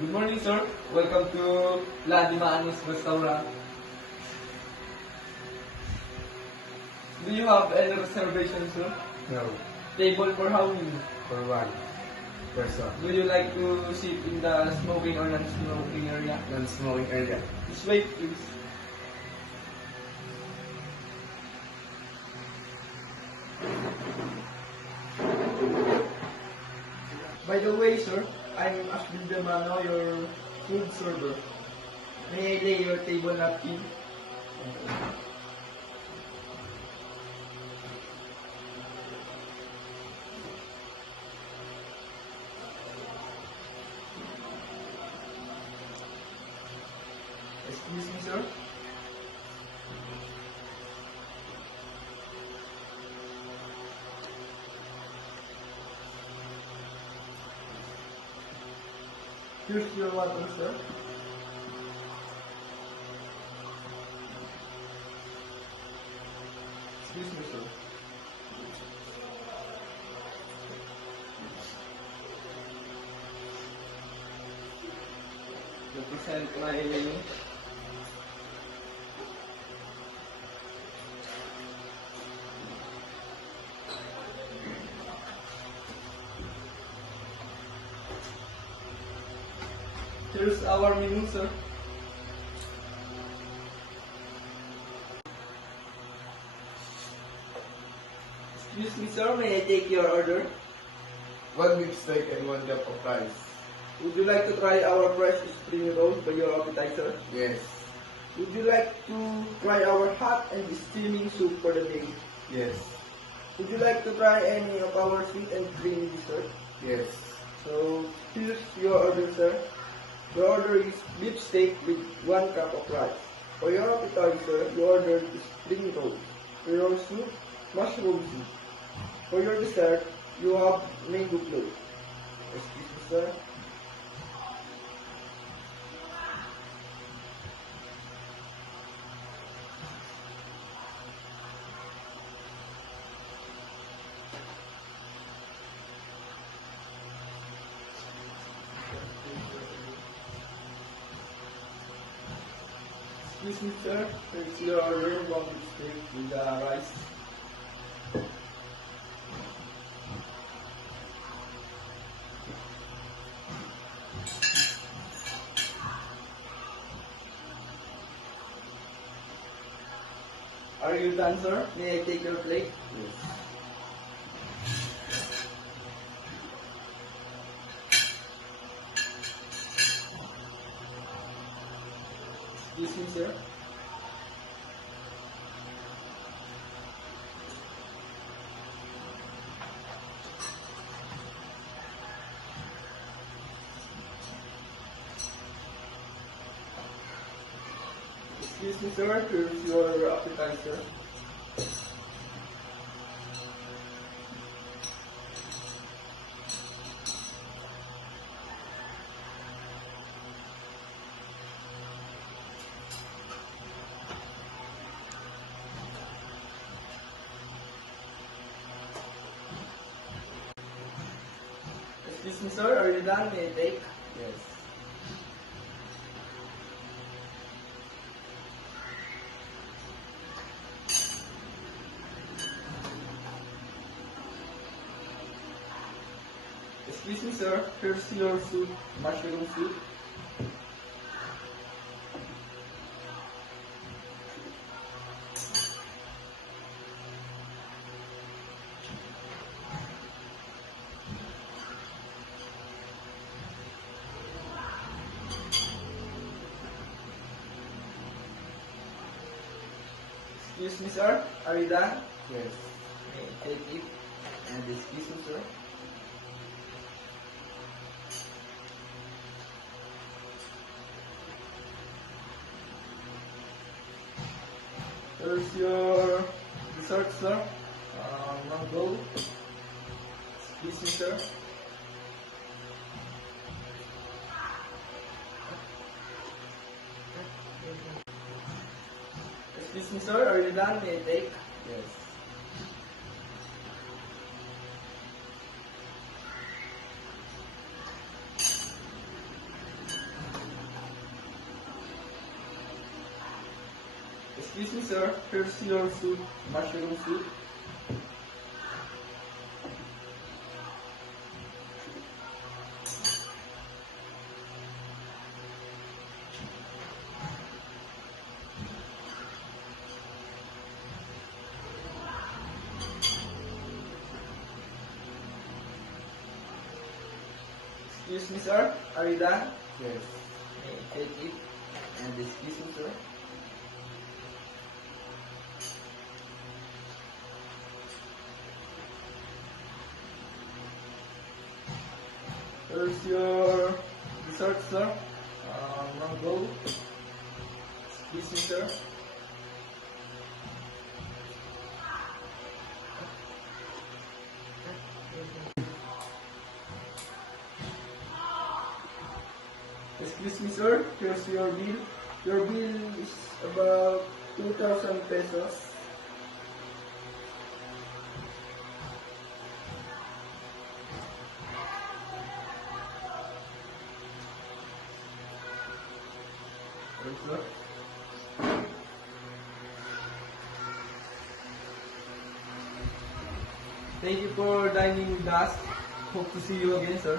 Good morning, sir. Welcome to Ladimanis Restaurant. Do you have any reservations, sir? No, Table for how many? for one person. Do you like to sit in the smoking or non-smoking area? Non-smoking area. Just wait, please. By the way, sir, I'm Ashwin Demano, your food server. May I lay your table napkin? Excuse me, sir. Here's your water, sir. Excuse me, sir. Represent my Here's our menu, sir. Excuse me, sir. May I take your order? One beef steak and one cup of rice. Would you like to try our fresh spring roll for your appetizer? Yes. Would you like to try our hot and steaming soup for the day? Yes. Would you like to try any of our sweet and creamy dessert? Yes. So, here's your order, sir. Your order is beef steak with 1 cup of rice. For your appetizer, you ordered spring roll. For your soup, mushroom soup. For your dessert, you have mango float. Excuse me, sir. Excuse me, sir. Here's your order, 1 beef steak with rice. Are you done, sir? May I take your plate? Yes. Excuse me, sir. Excuse me, sir. Here's your appetizer. Excuse me, sir. Are you done? May I take? Yes. Excuse me, sir. Here's your soup, mushroom soup. Excuse me, sir. Are you done? Yes. May I take it? And excuse me, sir. Here's your dessert, sir. Mango. Excuse me, sir. Excuse me, sir. Are you done? May I take? Yes. Excuse me, sir. Here's your soup, mushroom soup. Excuse me, sir. Are you done? Yes. Take it. And excuse me, sir. Here's your dessert, sir. Mango. Excuse me, sir. Excuse me, sir. Here's your bill. Your bill is about 2,000 pesos. Yes, sir. Thank you for dining with us. Hope to see you again, sir.